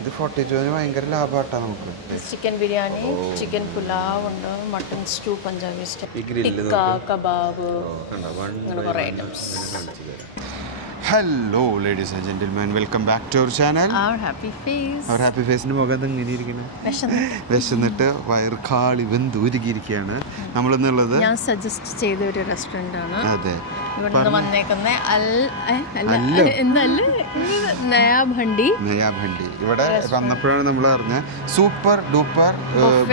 ഇത് 42 ഭയങ്കര ലാഭമാട്ടാ നമുക്ക്. ചിക്കൻ ബിരിയാണി, ചിക്കൻ പുലാവ് ഉണ്ട്, മട്ടൺ സ്റ്റൂ പഞ്ചാബി സ്റ്റൈൽ, ഈ ഗ്രില്ല് ടിക്ക, കബാബ്, കണ്ടോ അങ്ങനെ കുറേ items. Hello ladies and gentleman, welcome back to our channel. Our happy face. Our happy ഫേസിന് മുഖം ഇങ്ങനെ ഇരിക്കണം, വിശന്നിട്ട് വയറ് കാളി വെന്ത് ഉരുകിയിരിക്കുകയാണ്. നമ്മളിന്നുള്ളത് ഞാൻ സജസ്റ്റ് ചെയ്ത ഒരു റെസ്റ്റോറൻ്റ് ആണ്. അതെ, ഇവിടെ വന്നേക്കുന്ന നയാ ഭണ്ടി. ഇവിടെ വന്നപ്പോഴാണ് നമ്മൾ അറിഞ്ഞ സൂപ്പർ ഡൂപ്പർ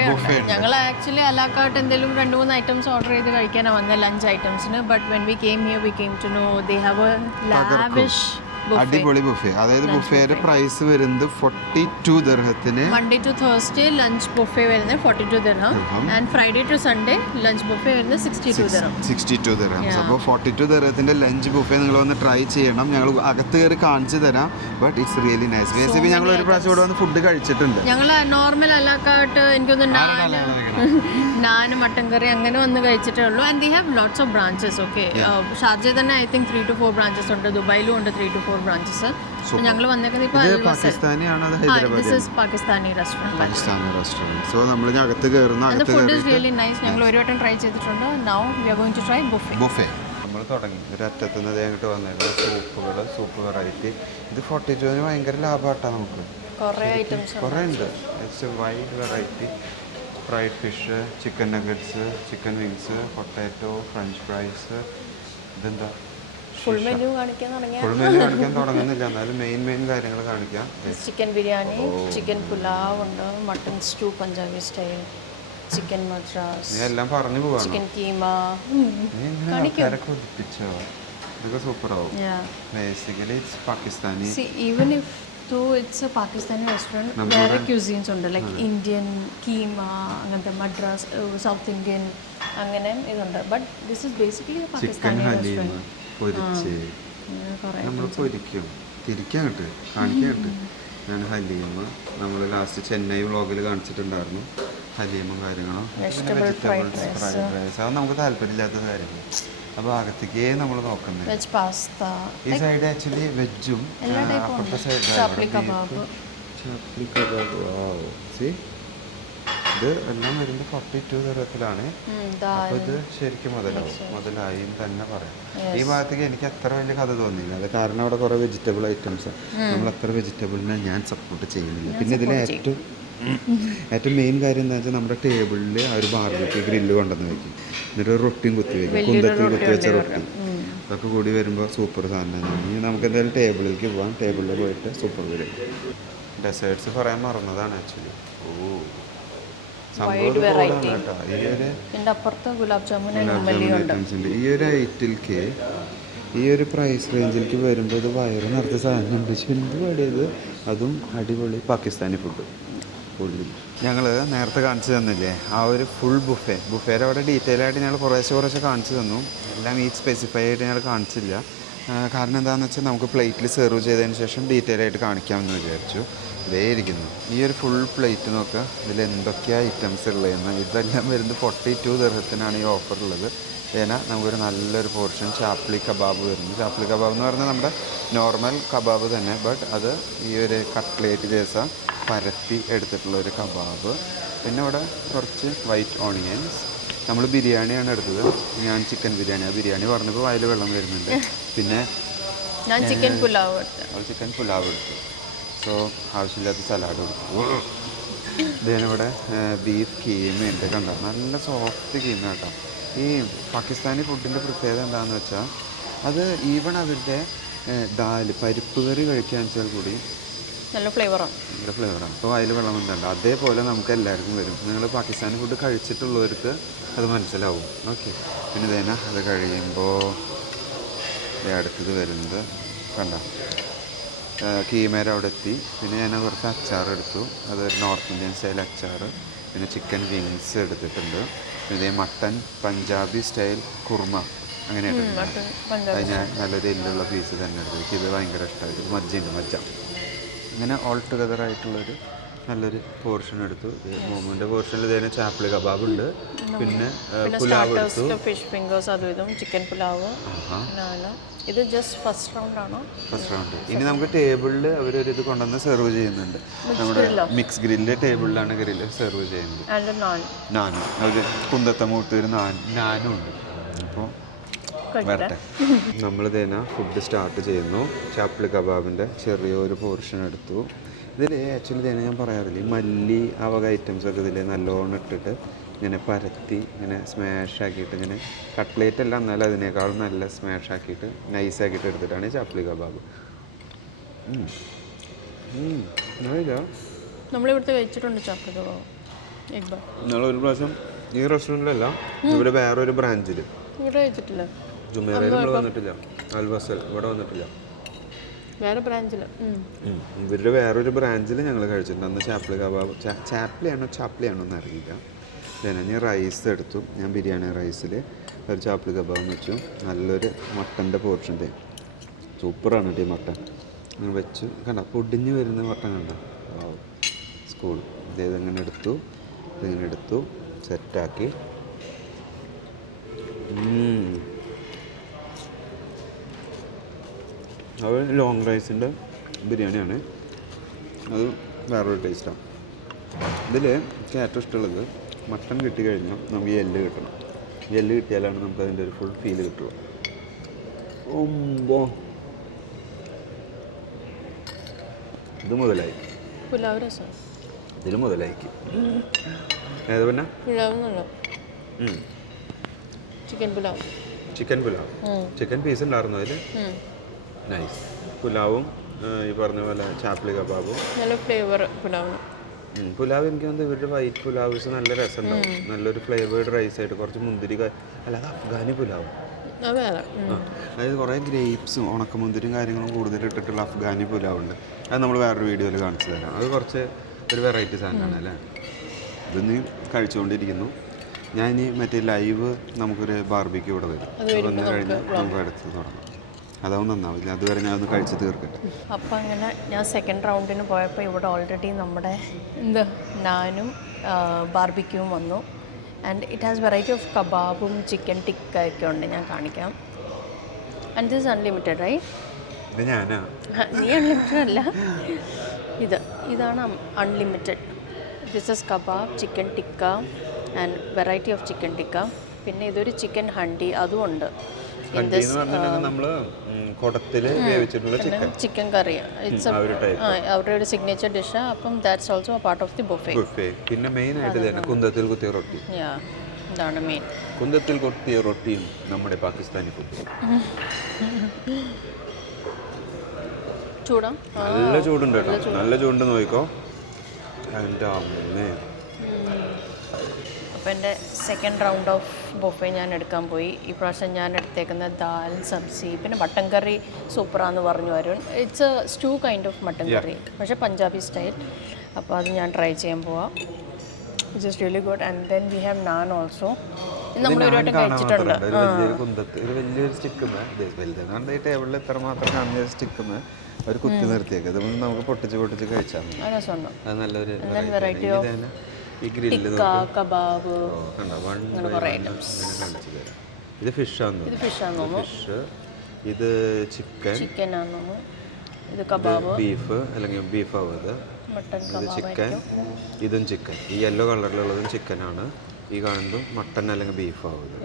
ബുഫേ. ഞങ്ങൾ ആക്ച്വലി അലാക്കാട്ട് എന്തെങ്കിലും 2-3 ഐറ്റംസ് ഓർഡർ ചെയ്ത് കഴിക്കാനാണ് വന്നത്, ലഞ്ച് ഐറ്റംസിന്. But when we came here we came to know they have a lavish അടിപൊളി ബുഫേ. അതായത് ബുഫേയുടെ പ്രൈസ് വരുന്നത് 42 ദിർഹത്തിന്. Monday to Thursday lunch buffet വരുന്നത് 42 ദിർഹം and Friday to Sunday lunch buffet വരുന്നത് 62 ദിർഹം. അപ്പോൾ 42 ദിർഹത്തിന്റെ ലഞ്ച് ബുഫേ നിങ്ങൾ വന്ന് ട്രൈ ചെയ്യണം. ഞങ്ങൾ അകത്ത് കയറി കാണിച്ചു തരാം. But it's really nice. Basically ഞങ്ങൾ ഒരു പ്രാവശ്യം ഇവിടെ വന്ന് ഫുഡ് കഴിച്ചിട്ടുണ്ട്. ഞങ്ങൾ നോർമൽ അല്ലാക്കാട്ട് എനിക്കൊന്ന് നാന് മട്ടൻ കറി അങ്ങനെ വന്ന് കഴിച്ചിട്ടേ ഉള്ളൂ. And they have lots of branches. Okay, Sharjah തന്നെ ഐ തിങ്ക് 3 to 4 ബ്രാഞ്ചസ് ഉണ്ട്, ദുബായിലും ഉണ്ട് 3 to 4 ബ്രാഞ്ചസ്. ഞങ്ങൾ വന്നേക്കുന്നത് ഇപ്പോൾ പാകിസ്ഥാനി റെസ്റ്റോറന്റ്. സോ നമ്മൾ അകത്ത് കയറുന്ന ഫുഡ് ഈസ് റിയലി നൈസ്. ഞങ്ങൾ ഒരു വട്ടം ട്രൈ ചെയ്തിട്ടുണ്ട്. Now we are going to try buffet. നമ്മൾ തുടങ്ങി ഒരറ്റത്തുനിന്ന് അങ്ങോട്ട് വന്നേക്കുന്നത് സൂപ്പ് വെറൈറ്റി. ഇത് 42 ഭയങ്കര ലാഭമാട്ടാ നമുക്ക്. കുറേ ഐറ്റംസ് കുറേ ഉണ്ട്. It's A wide variety. Fried fish, chicken nuggets, chicken wings, potato, French fries. ഇതെന്താ ഫുൾ മെനു കാണിക്കാൻ തുടങ്ങുന്നില്ല, എന്നാലും മെയിൻ കാര്യങ്ങൾ കാണിക്കാം. ചിക്കൻ ബിരിയാണി, ചിക്കൻ പുലാവ് ഉണ്ട്, mutton stew Punjabi style, chicken Madras, എല്ലാം പറഞ്ഞു പോവാണ്. ചിക്കൻ കീമ. കൊതിപ്പിച്ചോ, ഇതൊക്കെ സൂപ്പറാവും. Basically it's Pakistani. Even if though it's a Pakistani restaurant, വേറെ cuisines ഉണ്ട്, ലൈക്ക് ഇന്ത്യൻ, കീമ, അങ്ങനത്തെ മദ്രാസ്, സൗത്ത് ഇന്ത്യൻ, അങ്ങനെ ഇതുണ്ട്. But this is basically Pakistani restaurant. നമ്മൾ പൊരിക്കും തിരിക്കാട്ട് കാണിക്കാട്ട്. ഞാൻ ഹലീമ, നമ്മൾ ലാസ്റ്റ് ചെന്നൈ വ്ളോഗിൽ കാണിച്ചിട്ടുണ്ടായിരുന്നു, ഹലീമും കാര്യങ്ങളും. വെജിറ്റബിൾസ് ഫ്രൈഡ് റൈസ്, അത് നമുക്ക് താല്പര്യമില്ലാത്ത കാര്യങ്ങൾ. അപ്പോൾ അകത്തേക്കേ നമ്മൾ നോക്കുന്നത് വെജ് പാസ്ത. ഈ സൈഡ് ആക്ച്വലി വെജും, അപ്പുറത്തെ സൈഡ് ചാപ്ലി കബാബ്. ഇത് എല്ലാം വരുന്നത് 42 ദിർഹത്തിലാണ്. അപ്പോൾ ഇത് ശരിക്കും മുതലായി തന്നെ പറയാം. ഈ ഭാഗത്തേക്ക് എനിക്ക് അത്ര വലിയ കഥ തോന്നിയില്ല. അത് കാരണം അവിടെ കുറേ വെജിറ്റബിൾ ഐറ്റംസ്, നമ്മൾ അത്ര വെജിറ്റബിളിനെ ഞാൻ സപ്പോർട്ട് ചെയ്യുന്നില്ല. പിന്നെ ഇതിൽ ഏറ്റവും മെയിൻ കാര്യം എന്താ വെച്ചാൽ നമ്മുടെ ടേബിളിൽ ആ ഒരു ബാർബിക്യൂ ഗ്രില്ല് കൊണ്ടുവന്ന് വയ്ക്കും, എന്നിട്ട് ഒരു റൊട്ടിയും കുത്തി വയ്ക്കും, കുന്തത്തിൽ കുത്തി വെച്ച റൊട്ടി. അതൊക്കെ കൂടി വരുമ്പോൾ സൂപ്പർ സാധനം. ഇനി നമുക്ക് എന്തായാലും ടേബിളിലേക്ക് പോകാം. ടേബിളിൽ പോയിട്ട് സൂപ്പർ വരും. ഡെസേർട്ട്സ് പറയാൻ മറന്നതാണ് ആക്ച്വലി. ഈ ഒരു ഐറ്റിൽക്ക്, ഈ ഒരു പ്രൈസ് റേഞ്ചിലേക്ക് വരുമ്പോൾ ഇത് വയറ് നിറച്ച സാധനം ഉണ്ട്. എന്ത് പാടിയത്, അതും അടിപൊളി പാകിസ്ഥാനി ഫുഡ്. ഞങ്ങൾ നേരത്തെ കാണിച്ചു തന്നില്ലേ ആ ഒരു ഫുൾ ബുഫേയുടെ അവിടെ ഡീറ്റെയിൽ ആയിട്ട് ഞങ്ങൾ കുറേശ്ശെ കാണിച്ചു തന്നു. എല്ലാം ഈ സ്പെസിഫൈ ആയിട്ട് ഞങ്ങൾ കാണിച്ചില്ല. കാരണം എന്താണെന്ന് വെച്ചാൽ നമുക്ക് പ്ലേറ്റിൽ സെർവ് ചെയ്തതിന് ശേഷം ഡീറ്റെയിൽ ആയിട്ട് കാണിക്കാമെന്ന് വിചാരിച്ചു. ഇതേ ഇരിക്കുന്നു ഈ ഒരു ഫുൾ പ്ലേറ്റ് നോക്കുക, ഇതിൽ എന്തൊക്കെയാണ് ഐറ്റംസ് ഉള്ളതെന്ന്. ഇതെല്ലാം വരുന്നത് 42 ദിർഹത്തിനാണ് ഈ ഓഫർ ഉള്ളത്. ഏനാ നമുക്കൊരു നല്ലൊരു പോർഷൻ ചാപ്ലി കബാബ് വരുന്നു. ചാപ്ലി കബാബ് എന്ന് പറഞ്ഞാൽ നമ്മുടെ നോർമൽ കബാബ് തന്നെ, ബട്ട് അത് ഈ ഒരു കട്ട്ലേറ്റ് കേസ പരത്തി എടുത്തിട്ടുള്ളൊരു കബാബ്. പിന്നെ ഇവിടെ കുറച്ച് വൈറ്റ് ഓണിയൻസ്. നമ്മൾ ബിരിയാണിയാണ് എടുത്തത്. ഞാൻ ചിക്കൻ ബിരിയാണി. ആ ബിരിയാണി പറഞ്ഞപ്പോൾ വായിൽ വെള്ളം വരുന്നുണ്ട്. പിന്നെ ഞാൻ ചിക്കൻ പുലാവ് എടുത്തു. സോ ആവശ്യമില്ലാത്ത സലാഡ് കൊടുത്തു. ഇതിനിവിടെ ബീഫ് കീമയുണ്ട്. കണ്ടോ, നല്ല സോഫ്റ്റ് കീമ കേട്ടോ. ഈ പാകിസ്ഥാനി ഫുഡിൻ്റെ പ്രത്യേകത എന്താണെന്ന് വെച്ചാൽ അത് ഈവൺ അവരുടെ ദാൽ പരിപ്പ് കറി കഴിക്കാന്ന് വെച്ചാൽ കൂടി നല്ല ഫ്ലേവറാണ്. അപ്പോൾ അതിൽ വെള്ളം വന്നിട്ടുണ്ട്. അതേപോലെ നമുക്ക് എല്ലാവർക്കും വരും. നിങ്ങൾ പാകിസ്ഥാനി ഫുഡ് കഴിച്ചിട്ടുള്ളവർക്ക് അത് മനസ്സിലാവും. ഓക്കെ, പിന്നെ ഇതേന അത് കഴിയുമ്പോൾ അടുത്തത് വരുന്നത് കണ്ടോ, കീമേര അവിടെ എത്തി. പിന്നെ ഞാൻ കുറച്ച് അച്ചാർ എടുത്തു, അതൊരു നോർത്ത് ഇന്ത്യൻ സ്റ്റൈൽ അച്ചാർ. പിന്നെ ചിക്കൻ വിങ്സ് എടുത്തിട്ടുണ്ട്. പിന്നെ മട്ടൻ പഞ്ചാബി സ്റ്റൈൽ കുർമ അങ്ങനെ എടുത്തിട്ടുണ്ട്. അത് ഞാൻ നല്ലൊരു എല്ലുള്ള പീസ് തന്നെ എടുത്തു. ഇത് ഭയങ്കര ഇഷ്ടമായിരുന്നു. മജ്ജ അങ്ങനെ ഓൾ ടുഗദർ ആയിട്ടുള്ളൊരു നല്ലൊരു പോർഷൻ എടുത്തു. മോമോൻ്റെ പോർഷനിൽ ഇതേ ചാപ്പിളി കബാബ് ഉണ്ട്, പിന്നെ പുലാവ് എടുത്തു, ഫിഷ് ഫിംഗേഴ്സ് അതും ഇതും, ചിക്കൻ പുലാവ്. ഇത് ജസ്റ്റ് ഫസ്റ്റ് റൗണ്ട് ആണോ? First round. ഇനി നമുക്ക് ടേബിളിൽ അവരൊരു ഇത് കൊണ്ടുവന്ന് സെർവ് ചെയ്യുന്നുണ്ട്. നമ്മുടെ മിക്സ് ഗ്രില്ല് ടേബിളിലാണ് ഗ്രില്ല് സെർവ് ചെയ്യുന്നത്. നാനും അത് കുന്തത്തമൂട്ടൊരു നാനും ഉണ്ട്. അപ്പോൾ വരട്ടെ. നമ്മൾ തന്നെ ഫുഡ് സ്റ്റാർട്ട് ചെയ്യുന്നു. ചാപ്പിളി കബാബിൻ്റെ ചെറിയൊരു പോർഷൻ എടുത്തു. ഇതിൽ ആക്ച്വലി തന്നെ ഞാൻ പറയാറില്ല, ഈ മല്ലി ആ വക ഐറ്റംസൊക്കെ ഇതിൽ നല്ലോണം ഇട്ടിട്ട് ഇങ്ങനെ പരത്തി ഇങ്ങനെ സ്മാഷ് ആക്കിയിട്ട് ഇങ്ങനെ കട്ട്ലേറ്റ് അല്ല, എന്നാലും അതിനേക്കാളും നല്ല സ്മാഷ് ആക്കിയിട്ട് നൈസാക്കിയിട്ട് എടുത്തിട്ടാണ് ഈ ചാപ്പിളി കബാബ്. നമ്മളിവിടുത്തെ കഴിച്ചിട്ടുണ്ട് ചാപ്പിളി കബാബ്. നിങ്ങളൊരു പ്രാവശ്യം ഈ റെസ്റ്റോറൻറ്റിലല്ല, ഇവിടെ വേറൊരു ബ്രാഞ്ചിൽ ഇവിടെ കഴിച്ചിട്ടില്ല. ജുമേറയിൽ നമ്മൾ വന്നിട്ടില്ല, അൽവസൽ ഇവിടെ വന്നിട്ടില്ല, വേറെ ബ്രാഞ്ചിൽ. ഇവരുടെ വേറൊരു ബ്രാഞ്ചിൽ ഞങ്ങൾ കഴിച്ചിട്ടുണ്ട്. അന്ന് ചാപ്പിളി കബാബ്, ചാപ്പിളിയാണോ എന്ന് അറിയില്ല. ഞാൻ റൈസ് എടുത്തു. ഞാൻ ബിരിയാണി റൈസിൽ ഒരു ചാപ്പിളി കബാബ് വെച്ചു. നല്ലൊരു മട്ടൻ്റെ പോർഷൻ്റെ സൂപ്പറാണ് കേട്ടോ ഈ മട്ടൻ. അങ്ങനെ വെച്ചു. കണ്ട പൊടിഞ്ഞ് വരുന്ന മട്ടൻ കണ്ട സ്കൂൾ. ഇതിങ്ങനെ എടുത്തു, ഇതിങ്ങനെ എടുത്തു, സെറ്റാക്കി. അത് ലോങ് റൈസിൻ്റെ ബിരിയാണിയാണ്. അത് വേറൊരു ടേസ്റ്റാണ്. ഇതിൽ എനിക്ക് ഏറ്റവും ഇഷ്ടമുള്ളത് മട്ടൺ കിട്ടിക്കഴിഞ്ഞാൽ നമുക്ക് ഈ എല്ല് കിട്ടണം. ഈ എല്ല് കിട്ടിയാലാണ് നമുക്ക് അതിൻ്റെ ഒരു ഫുൾ ഫീൽ കിട്ടുക. ഇത് മുതലായി, ഇതിൽ മുതലായിക്ക്. ഏത് പിന്നെ ചിക്കൻ പുലാവ്, ചിക്കൻ പീസ് ഉണ്ടായിരുന്നു അതിൽ. നൈസ്. പുലാവും ഈ പറഞ്ഞ പോലെ ചാപ്പിളി കബാബും നല്ല ഫ്ലേവർ. പുലാവ് എനിക്ക് തോന്നുന്നത് ഇവരുടെ വൈറ്റ് പുലാവ്സ് നല്ല രസമുണ്ടാവും. നല്ലൊരു ഫ്ലേവേർഡ് റൈസ് ആയിട്ട് കുറച്ച് മുന്തിരി, അല്ലാതെ അഫ്ഗാനി പുലാവ്, അതായത് കുറേ ഗ്രേപ്സും ഉണക്കമുന്തിരിയും കാര്യങ്ങളും കൂടുതൽ ഇട്ടിട്ടുള്ള അഫ്ഗാനി പുലാവുണ്ട്. അത് നമ്മൾ വേറൊരു വീഡിയോയിൽ കാണിച്ചു തരാം. അത് കുറച്ച് ഒരു വെറൈറ്റി സാധനമാണ് അല്ലേ. ഇതൊന്ന് കഴിച്ചുകൊണ്ടിരിക്കുന്നു. ഞാൻ ഇനി മറ്റേ ലൈവ് നമുക്കൊരു ബാർബിക്യൂ ഇവിടെ വരും. വന്നു കഴിഞ്ഞാൽ നമുക്ക് അടുത്ത് തുടങ്ങാം. അതാവും നന്നാവില്ല, അതുവരെ ഞാൻ ഒന്ന് കഴിച്ച് തീർക്കട്ടെ. അപ്പം അങ്ങനെ ഞാൻ സെക്കൻഡ് റൗണ്ടിന് പോയപ്പോൾ ഇവിടെ ഓൾറെഡി നമ്മുടെ നാനും ബാർബിക്യൂവും വന്നു. And it has variety of കബാബും ചിക്കൻ ടിക്ക ഒക്കെ ഉണ്ട്. ഞാൻ കാണിക്കാം. And this unlimited right. ഇത് ഞാനാ, നീ അൺലിമിറ്റഡ് അല്ല, ഇതാണ് unlimited. This is kebab, chicken tikka and variety of chicken tikka. പിന്നെ ഇതൊരു ചിക്കൻ ഹണ്ടി, അതും ഉണ്ട്. ചിക്കൻ കറി, അവരുടെ ഒരു സിഗ്നേച്ചർ ഡിഷ്. അപ്പം that's also part of the buffet. പിന്നെ മെയിൻ ആയിട്ട് കുന്തത്തിൽ കുത്തിയ റൊട്ടി, ഇതാണ് മെയിൻ. കുന്തത്തിൽ കുത്തിയ റൊട്ടിയും നമ്മുടെ പാകിസ്ഥാനി ഫുഡ്. ചൂടാ, നല്ല ചൂടുണ്ട് കേട്ടോ, നല്ല ചൂടുണ്ട്. നോക്കിക്കോ. എൻ്റെ അമ്മേ. അപ്പോൾ എൻ്റെ സെക്കൻഡ് റൗണ്ട് ഓഫ് ബൊഫെ ഞാൻ എടുക്കാൻ പോയി. ഈ പ്രാവശ്യം ഞാൻ എടുത്തേക്കുന്ന ദാൽ, സബ്സി, പിന്നെ മട്ടൻ കറി സൂപ്പറാന്ന് പറഞ്ഞു Varun. It's a stew kind of mutton curry, പക്ഷേ പഞ്ചാബി സ്റ്റൈൽ. അപ്പോൾ അത് ഞാൻ ട്രൈ ചെയ്യാൻ പോവാം. It's is really good. And then we have naan also. നമ്മൾ ഒരു വട്ടം കഴിച്ചിട്ടുണ്ട്. ഒരു വലിയൊരു സ്റ്റിക്കുമ്പോൾ ടേബിളിൽ എത്ര മാത്രം കാണുന്ന സ്റ്റിക്കുമ്പോൾ ഒരു കുത്തി നിർത്തിയേക്ക്. അത് നമുക്ക് പൊട്ടിച്ച് കഴിച്ചാൽ അത് നല്ലൊരു വെറൈറ്റി ഓഫ് ഈ ഗ്രില്ല് കബാബ്, ഇത് ഫിഷാന്ന്, ഫിഷ്. ഇത് ചിക്കൻ ആണെന്ന്. ഇത് കബാബ്, ബീഫ് അല്ലെങ്കിൽ ബീഫ് ആവുന്നത്. ഇത് ചിക്കൻ, ഇതും ചിക്കൻ. ഈ യെല്ലോ കളറിലുള്ളതും ചിക്കനാണ്. ഈ കാണുന്നതും മട്ടൻ അല്ലെങ്കിൽ ബീഫ് ആവുന്നത്.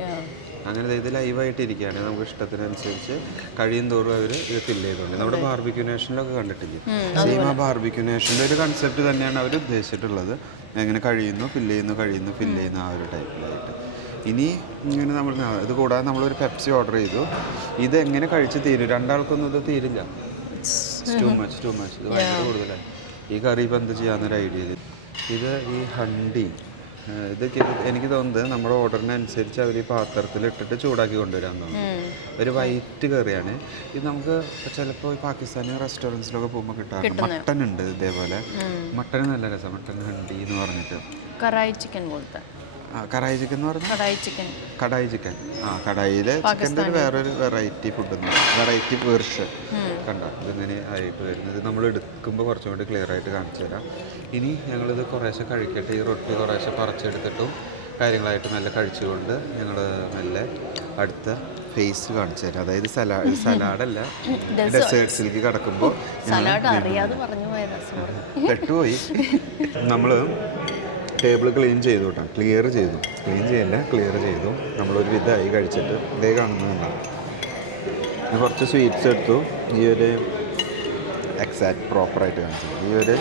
അങ്ങനെ ഇത് ലൈവായിട്ട് ഇരിക്കുകയാണ്. നമുക്ക് ഇഷ്ടത്തിനനുസരിച്ച് കഴിയും തോറും അവർ ഇത് ഫില്ല് ചെയ്തുകൊണ്ട് നമ്മുടെ ബാർബിക്യൂ നേഷനിലൊക്കെ കണ്ടിട്ടില്ലേ, സെയിം ആ ബാർബിക്യൂ നേഷൻ്റെ ഒരു കൺസെപ്റ്റ് തന്നെയാണ് അവർ ഉദ്ദേശിച്ചിട്ടുള്ളത്. എങ്ങനെ കഴിയുന്നു, ഫില്ല് ചെയ്യുന്നു ആ ഒരു ടൈപ്പിലായിട്ട്. ഇനി ഇങ്ങനെ നമ്മൾ ഇത് കൂടാതെ നമ്മളൊരു പെപ്സി ഓർഡർ ചെയ്തു. ഇത് എങ്ങനെ കഴിച്ച് തീരും? രണ്ടാൾക്കൊന്നും ഇത് തീരില്ല. Too much. ഇത് ഭയങ്കര കൂടുതലാണ്. ഈ കറി ഇപ്പം എന്ത് ചെയ്യാമെന്നൊരു ഐഡിയ. ഇത് ഈ ഹണ്ടി, ഇതൊക്കെ എനിക്ക് തോന്നുന്നത് നമ്മുടെ ഓർഡറിനനുസരിച്ച് അവർ ഈ പാത്രത്തിലിട്ടിട്ട് ചൂടാക്കി കൊണ്ടുവരാൻ തോന്നുന്നു. ഒരു വൈറ്റ് കറിയാണ് ഇത്. നമുക്ക് ചിലപ്പോൾ പാകിസ്ഥാനി റെസ്റ്റോറൻറ്റ്സിലൊക്കെ പോകുമ്പോൾ കിട്ടാറുണ്ട്. മട്ടൻ ഉണ്ട് ഇതേപോലെ. മട്ടൻ നല്ല രസം, മട്ടൻ ഹണ്ടി എന്ന് പറഞ്ഞിട്ട്. കറായി ചിക്കൻ പോലത്തെ കടായി ചിക്കൻ എന്ന് പറഞ്ഞാൽ കടായി ചിക്കൻ. കടായി ചിക്കൻ. കടായിലെ ചിക്കൻ്റെ ഒരു വേറൊരു വെറൈറ്റി ഫുഡ് വെറൈറ്റി വേർഷൻ കണ്ട ഇതിങ്ങനെ ആയിട്ട് വരുന്നത്. ഇത് നമ്മൾ എടുക്കുമ്പോൾ കുറച്ചും കൂടി ക്ലിയർ ആയിട്ട് കാണിച്ചു തരാം. ഇനി ഞങ്ങളിത് കുറേശ്ശെ കഴിക്കട്ടെ. ഈ റൊട്ടി കുറേശ്ശെ പറിച്ചെടുത്തിട്ടും കാര്യങ്ങളായിട്ട് നല്ല കഴിച്ചുകൊണ്ട് ഞങ്ങൾ മെല്ലെ അടുത്ത ഫേസ് കാണിച്ചു തരാം. അതായത് സലാഡല്ല, ഡെസേർട്സിലേക്ക് കടക്കുമ്പോൾ പെട്ടുപോയി. നമ്മൾ ടേബിൾ ക്ലീൻ ചെയ്തു കേട്ടോ, ക്ലിയർ ചെയ്തു നമ്മളൊരു വിധമായി കഴിച്ചിട്ട് ഇതേ കാണുന്നതാണ്. ഞാൻ കുറച്ച് സ്വീറ്റ്സ് എടുത്തു. ഈ ഒരു എക്സാക്ട് പ്രോപ്പറായിട്ട് കാണിച്ചു. ഈ ഒരു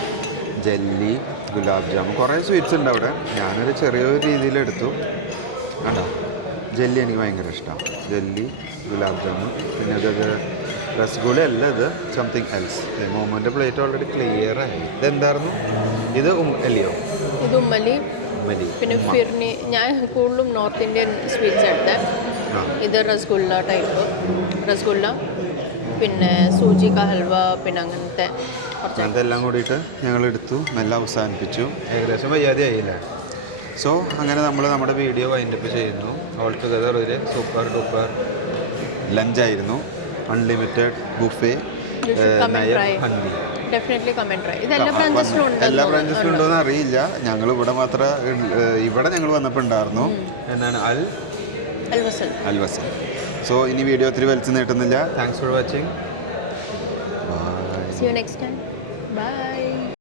ജെല്ലി, ഗുലാബ് ജാമുൻ, കുറേ സ്വീറ്റ്സ് ഉണ്ട് അവിടെ. ഞാനൊരു ചെറിയൊരു രീതിയിലെടുത്തു. കണ്ടോ, ജെല്ലി എനിക്ക് ഭയങ്കര ഇഷ്ടമാണ്. ജെല്ലി, ഗുലാബ് ജാമുൻ, പിന്നെ അതൊരു രസഗുള അല്ല, ഇത് സംതിങ് എൽസ്. മോമോൻ്റെ പ്ലേറ്റ് ഓൾറെഡി ക്ലിയർ ആയി. ഇതെന്തായിരുന്നു? ഇത് ഉമ്മലിയോ? ഇത് ഉമ്മലി. പിന്നെ ഫിർണി. ഞാൻ കൂടുതലും നോർത്ത് ഇന്ത്യൻ സ്വീറ്റ്സ് എടുത്തത്. ഇത് രസഗുള്ള ടൈപ്പ് രസഗുള്ള, പിന്നെ സൂചി കാ ഹൽവ, പിന്നെ അങ്ങനത്തെ അതെല്ലാം കൂടിയിട്ട് ഞങ്ങൾ എടുത്തു, നല്ല അവസാനിപ്പിച്ചു. ഏകദേശം വയ്യാതെ ആയില്ലേ? സോ അങ്ങനെ നമ്മൾ നമ്മുടെ വീഡിയോ വൈൻഡപ്പ് ചെയ്യുന്നു. ഓൾ ടുഗദർ ഒരു സൂപ്പർ ഡൂപ്പർ ലഞ്ചായിരുന്നു. Unlimited buffet. എല്ലാ ബ്രാഞ്ചസിലും ഉണ്ടോയെന്ന് അറിയില്ല. ഞങ്ങൾ ഇവിടെ മാത്രം ഇവിടെ ഞങ്ങൾ വന്നപ്പോൾ ഉണ്ടായിരുന്നു. എന്നാണ് അൽ വസൽ. സോ ഇനി വീഡിയോ ഒത്തിരി വലിച്ചു നീട്ടുന്നില്ല. Thanks for watching. See you next time. Bye.